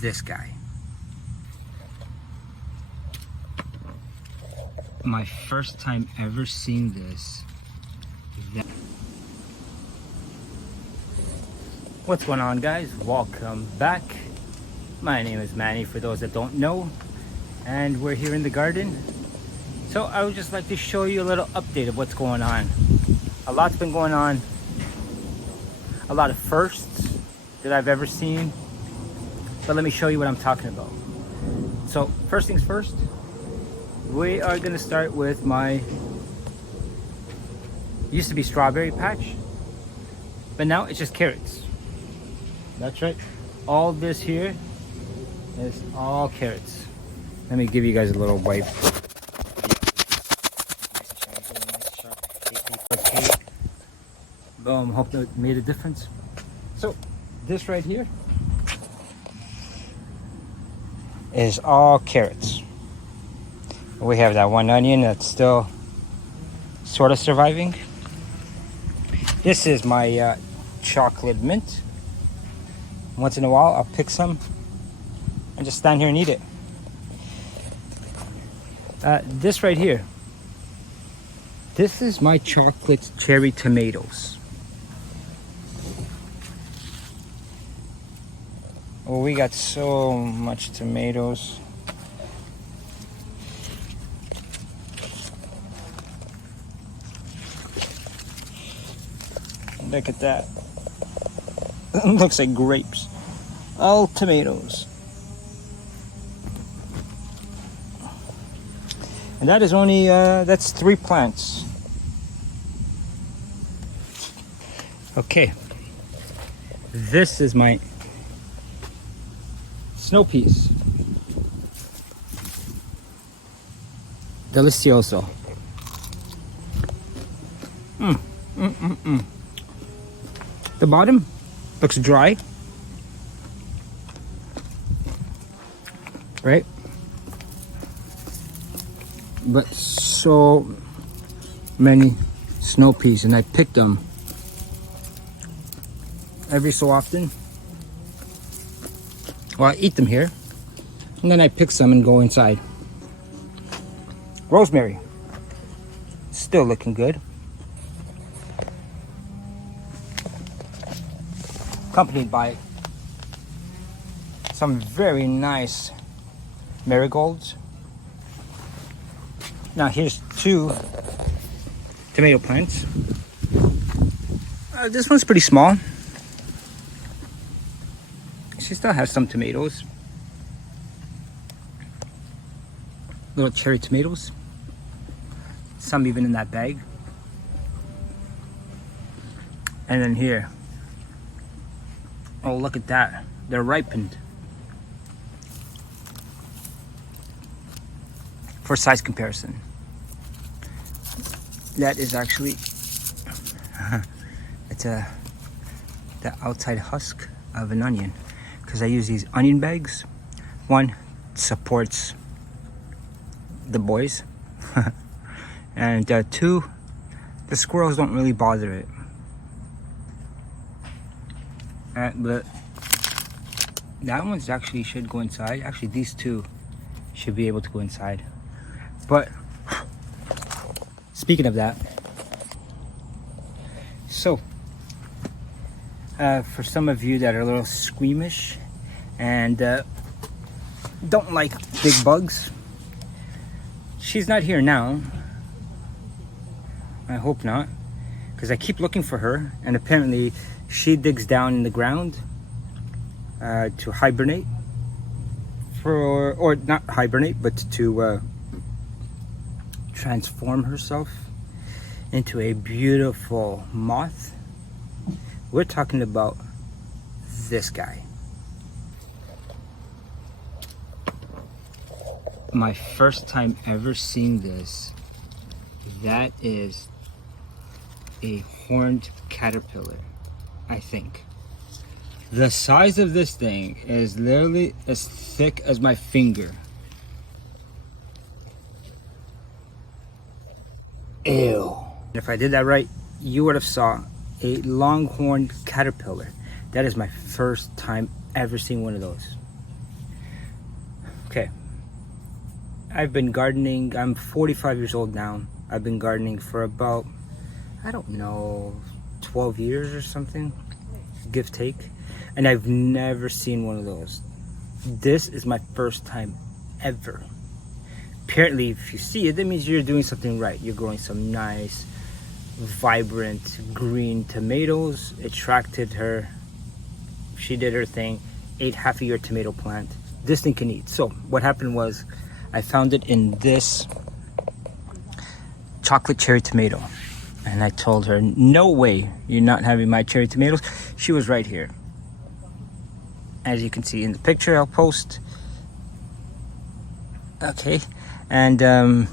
this guy. My first time ever seeing this. What's going on, guys? Welcome back. My name is Manny, for those that don't know, and we're here in the garden. So I would just like to show you a little update of what's going on. A lot's been going on. A lot of firsts that I've ever seen. But let me show you what I'm talking about. So first things first, we are gonna start with my used to be strawberry patch, but now it's just carrots. That's right. All this here is all carrots. Let me give you guys a little wipe. Boom, hope that made a difference. So this right here is all carrots. We have that one onion that's still sort of surviving. This is my chocolate mint. Once in a while I'll pick some and just stand here and eat it. This right here, this is my chocolate cherry tomatoes. Oh, we got so much tomatoes. Look at that. Looks like grapes. All tomatoes. And that is only, that's 3 plants. Okay. This is my snow peas. Delicioso. The bottom looks dry, right? But so many snow peas, and I pick them every so often. Well, I eat them here, and then I pick some and go inside. Rosemary, still looking good. Accompanied by some very nice marigolds. Now here's 2 tomato plants. This one's pretty small. She still has some tomatoes. Little cherry tomatoes. Some even in that bag. And then here. Oh, look at that. They're ripened. For size comparison, that is actually it's the outside husk of an onion, because I use these onion bags. One, supports the boys, and 2, the squirrels don't really bother it. But that one's actually should go inside. Actually, these 2 should be able to go inside. But speaking of that, so for some of you that are a little squeamish and don't like big bugs, she's not here now. I hope not, because I keep looking for her, and apparently she digs down in the ground to hibernate, or not hibernate, but to transform herself into a beautiful moth. We're talking about this guy. My first time ever seeing this. That is a horned caterpillar, I think. The size of this thing is literally as thick as my finger. Ew. If I did that right, you would have saw a longhorned caterpillar. That is my first time ever seeing one of those. Okay, I've been gardening. I'm 45 years old now. I've been gardening for about, I don't know, 12 years or something, give take. And I've never seen one of those. This is my first time ever. Apparently, if you see it, that means you're doing something right. You're growing some nice, vibrant green tomatoes. It attracted her. She did her thing, ate half of your tomato plant. This thing can eat. So what happened was I found it in this chocolate cherry tomato. And I told her, no way you're not having my cherry tomatoes. She was right here. As you can see in the picture I'll post. Okay. And I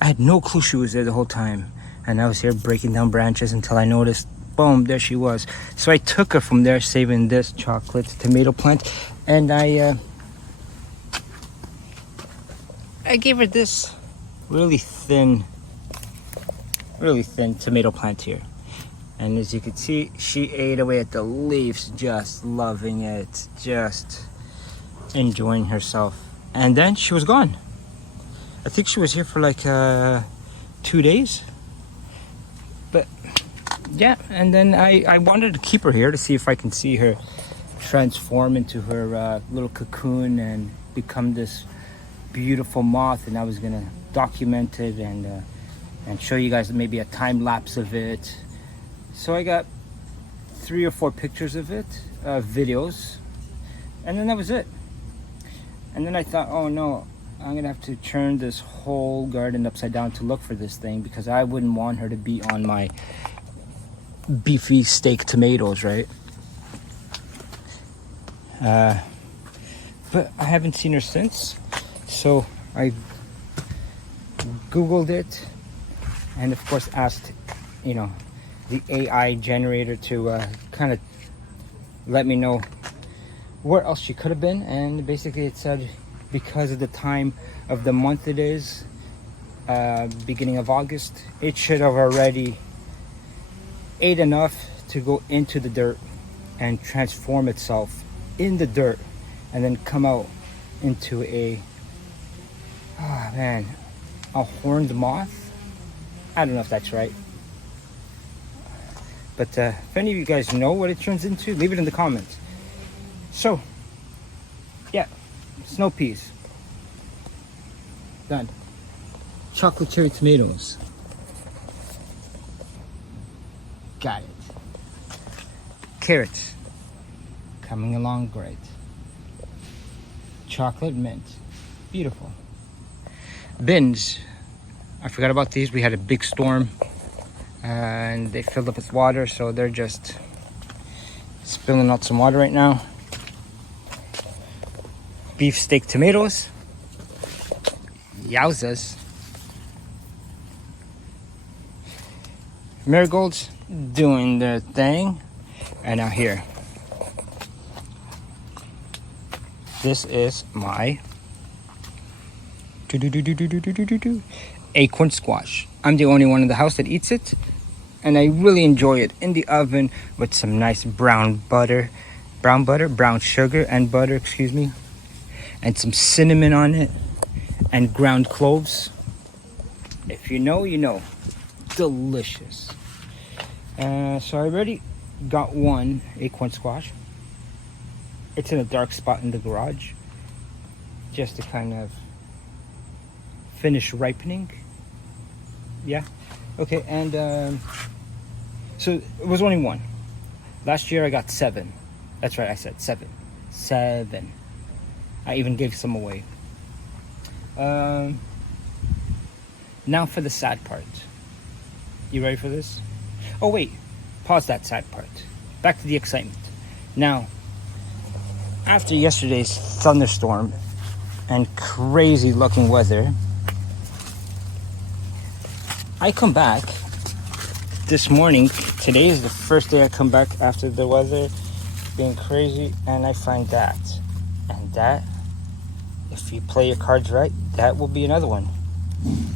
had no clue she was there the whole time. And I was here breaking down branches until I noticed, boom, there she was. So I took her from there, saving this chocolate tomato plant. And I gave her this really thin tomato plant here. And as you can see, she ate away at the leaves, just loving it, just enjoying herself. And then she was gone. I think she was here for like 2 days. But yeah, and then I wanted to keep her here to see if I can see her transform into her little cocoon and become this beautiful moth. And I was gonna document it and show you guys maybe a time lapse of it. So I got 3 or 4 pictures of it, videos, and then that was it. And then I thought, oh no, I'm gonna have to turn this whole garden upside down to look for this thing, because I wouldn't want her to be on my beefy steak tomatoes, right? But I haven't seen her since, so I Googled it and of course asked, you know, the AI generator to kind of let me know where else she could have been. And basically it said because of the time of the month it is, beginning of August, it should have already ate enough to go into the dirt and transform itself in the dirt and then come out into a horned moth. I don't know if that's right, but if any of you guys know what it turns into, leave it in the comments. So yeah, snow peas done. Chocolate cherry tomatoes, got it. Carrots coming along great. Chocolate mint, beautiful. Bins, I forgot about these. We had a big storm and they filled up with water, so they're just spilling out some water right now. Beef steak tomatoes, yowzas. Marigolds doing their thing. And now here, this is my acorn squash. I'm the only one in the house that eats it, and I really enjoy it in the oven with some nice brown sugar and butter, excuse me, and some cinnamon on it and ground cloves. If you know, you know. Delicious. So I already got one acorn squash. It's in a dark spot in the garage, just to kind of finish ripening. Yeah, okay. And so it was only one. Last year I got 7. That's right, I said 7. I even gave some away. Now for the sad part. You ready for this? Oh wait, pause that sad part. Back to the excitement. Now, after yesterday's thunderstorm and crazy looking weather, I come back this morning. Today is the first day I come back after the weather being crazy, and I find that. And that, if you play your cards right, that will be another one.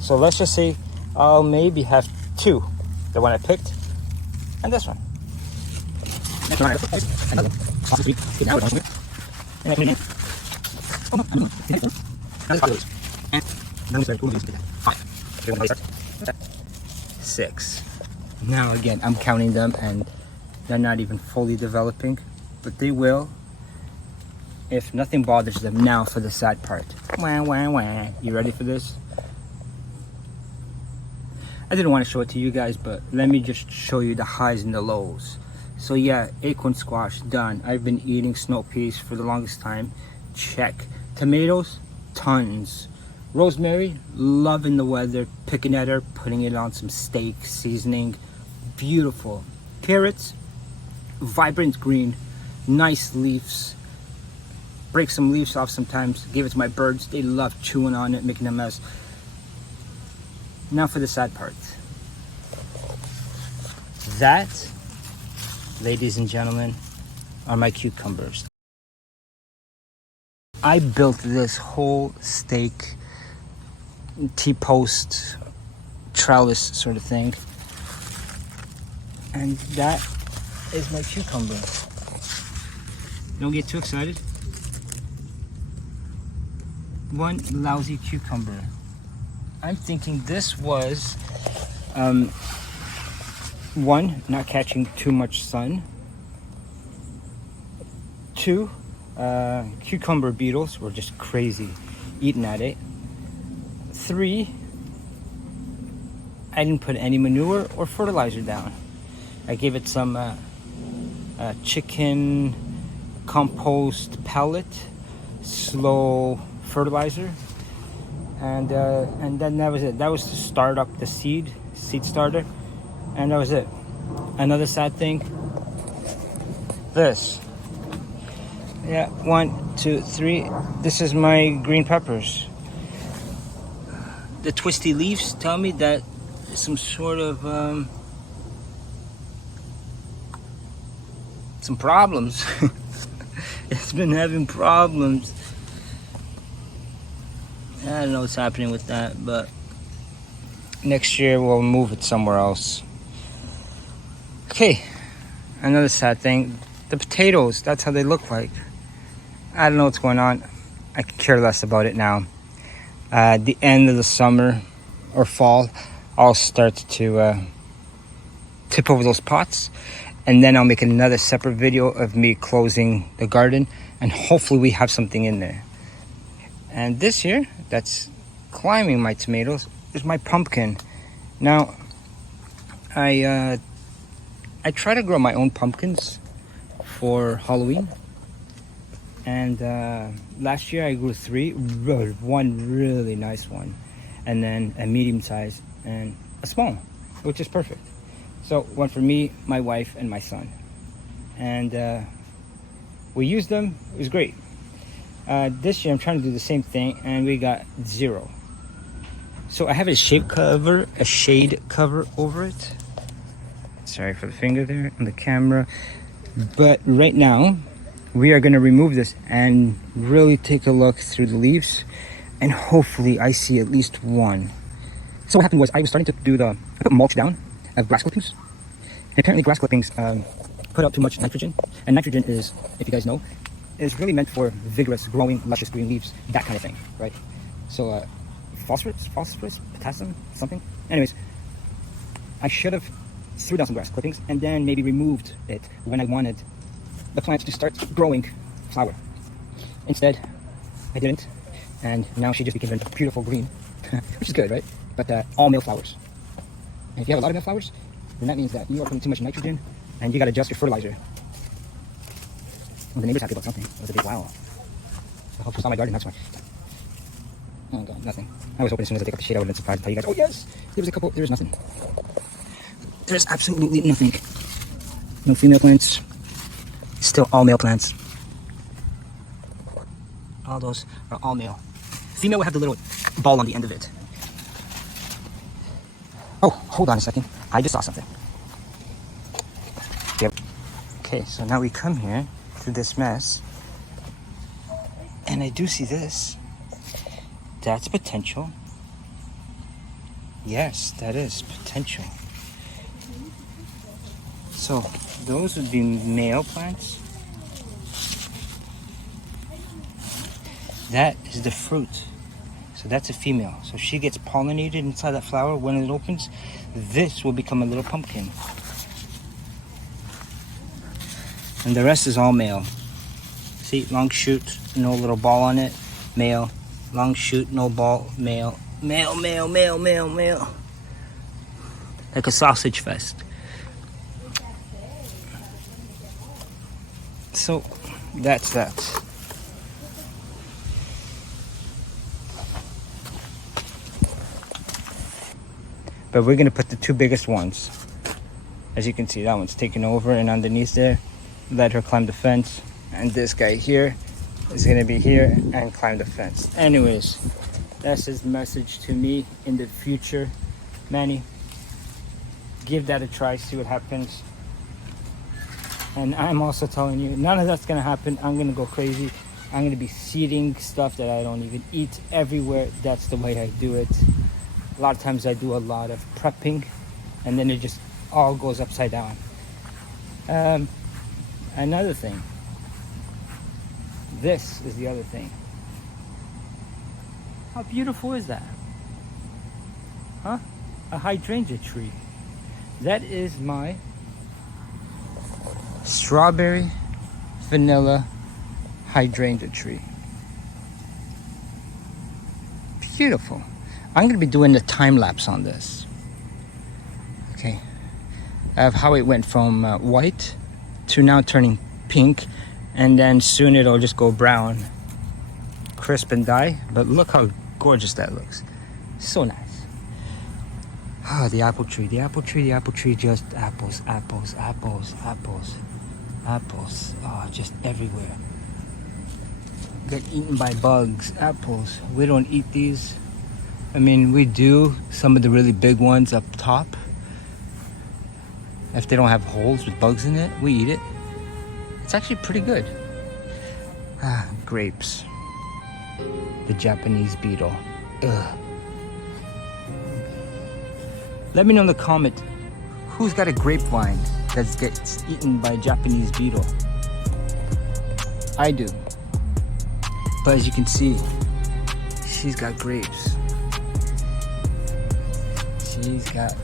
So let's just say I'll maybe have 2. The one I picked and this one. Six. Now again, I'm counting them and they're not even fully developing, but they will if nothing bothers them. Now for the sad part. Wah, wah, wah. You ready for this? I didn't want to show it to you guys, but let me just show you the highs and the lows. So yeah, acorn squash, done. I've been eating snow peas for the longest time. Check. Tomatoes, tons. Rosemary, loving the weather. Picking at her, putting it on some steak, seasoning. Beautiful. Carrots, vibrant green. Nice leaves. Break some leaves off sometimes. Give it to my birds. They love chewing on it, making a mess. Now for the sad part. That, ladies and gentlemen, are my cucumbers. I built this whole stake, T-post, trellis sort of thing. And that is my cucumber. Don't get too excited. One lousy cucumber. I'm thinking this was one, not catching too much sun. Two, cucumber beetles were just crazy eating at it. Three, I didn't put any manure or fertilizer down. I gave it some chicken compost pellet, slow fertilizer. And then that was it. That was to start up the seed starter, and that was it. Another sad thing, this. Yeah, 1, 2, 3. This is my green peppers. The twisty leaves tell me that some sort of some problems. It's been having problems. I don't know what's happening with that, but next year we'll move it somewhere else. Okay, another sad thing. The potatoes, that's how they look like. I don't know what's going on. I could care less about it now. At the end of the summer or fall, I'll start to tip over those pots, and then I'll make another separate video of me closing the garden, and hopefully we have something in there. And this year, that's climbing my tomatoes, is my pumpkin. Now, I try to grow my own pumpkins for Halloween. And last year I grew 3, one really nice one, and then a medium size and a small, which is perfect. So one for me, my wife, and my son. And we used them, it was great. This year I'm trying to do the same thing, and we got 0. So I have a shade cover over it. Sorry for the finger there on the camera. But right now, we are going to remove this and really take a look through the leaves, and hopefully I see at least one. So what happened was I was starting to I put mulch down of grass clippings. And apparently grass clippings put out too much nitrogen. And nitrogen is, if you guys know, is really meant for vigorous, growing, luscious green leaves, that kind of thing, right? So phosphorus, potassium, something. Anyways, I should have threw down some grass clippings and then maybe removed it when I wanted the plant to start growing flower. Instead, I didn't, and now she just became a beautiful green, which is good, right? But all male flowers. And if you have a lot of male flowers, then that means that you are putting too much nitrogen, and you got to adjust your fertilizer. Well, the neighbor's happy about something. It was a big wow. I hope you saw my garden, that's why. Oh god, nothing. I was hoping as soon as I take up the shade I would have been surprised to tell you guys, oh yes, there was nothing. There's absolutely nothing. No female plants. Still all male plants. All those are all male. Female will have the little ball on the end of it. Oh, hold on a second. I just saw something. Yep. Okay, so now we come here to this mess, and I do see this. That's potential. Yes, that is potential. So those would be male plants. That is the fruit. So that's a female. So she gets pollinated inside that flower. When it opens, this will become a little pumpkin. And the rest is all male. See, long shoot, no little ball on it. Male. Long shoot, no ball. Male. Male, male, male, male, male. Like a sausage fest. So that's that. But we're gonna put the two biggest ones. As you can see, that one's taken over, and underneath there, let her climb the fence. And this guy here is gonna be here and climb the fence. Anyways, that's his message to me in the future. Manny, give that a try, see what happens. And I'm also telling you, none of that's gonna happen. I'm gonna go crazy. I'm gonna be seeding stuff that I don't even eat everywhere. That's the way I do it. A lot of times I do a lot of prepping, and then it just all goes upside down. Another thing. This is the other thing. How beautiful is that? Huh? A hydrangea tree. That is my strawberry vanilla hydrangea tree. Beautiful. I'm going to be doing the time lapse on this. Okay. Of how it went from white to now turning pink, and then soon it'll just go brown, crisp and die. But look how gorgeous that looks. So nice. Ah, the apple tree, the apple tree, the apple tree, just apples, apples, apples, apples, apples. Oh, just everywhere. Get eaten by bugs. Apples. We don't eat these. I mean, we do some of the really big ones up top. If they don't have holes with bugs in it, we eat it. It's actually pretty good. Ah, grapes. The Japanese beetle. Ugh. Let me know in the comment, who's got a grapevine that gets eaten by a Japanese beetle? I do. But as you can see, she's got grapes. She's got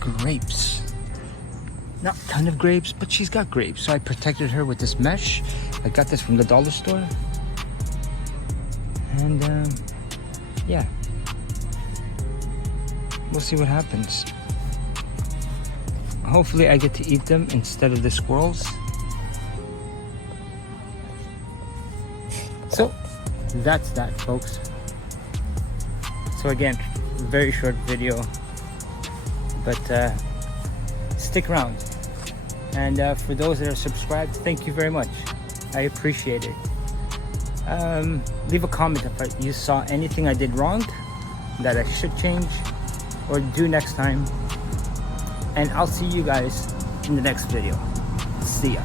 grapes. Not a ton of grapes, but she's got grapes. So I protected her with this mesh. I got this from the dollar store. And yeah. We'll see what happens. Hopefully I get to eat them instead of the squirrels. So that's that, folks. So again, very short video, but stick around. And for those that are subscribed, thank you very much. I appreciate it. Leave a comment if you saw anything I did wrong that I should change or do next time. And I'll see you guys in the next video. See ya.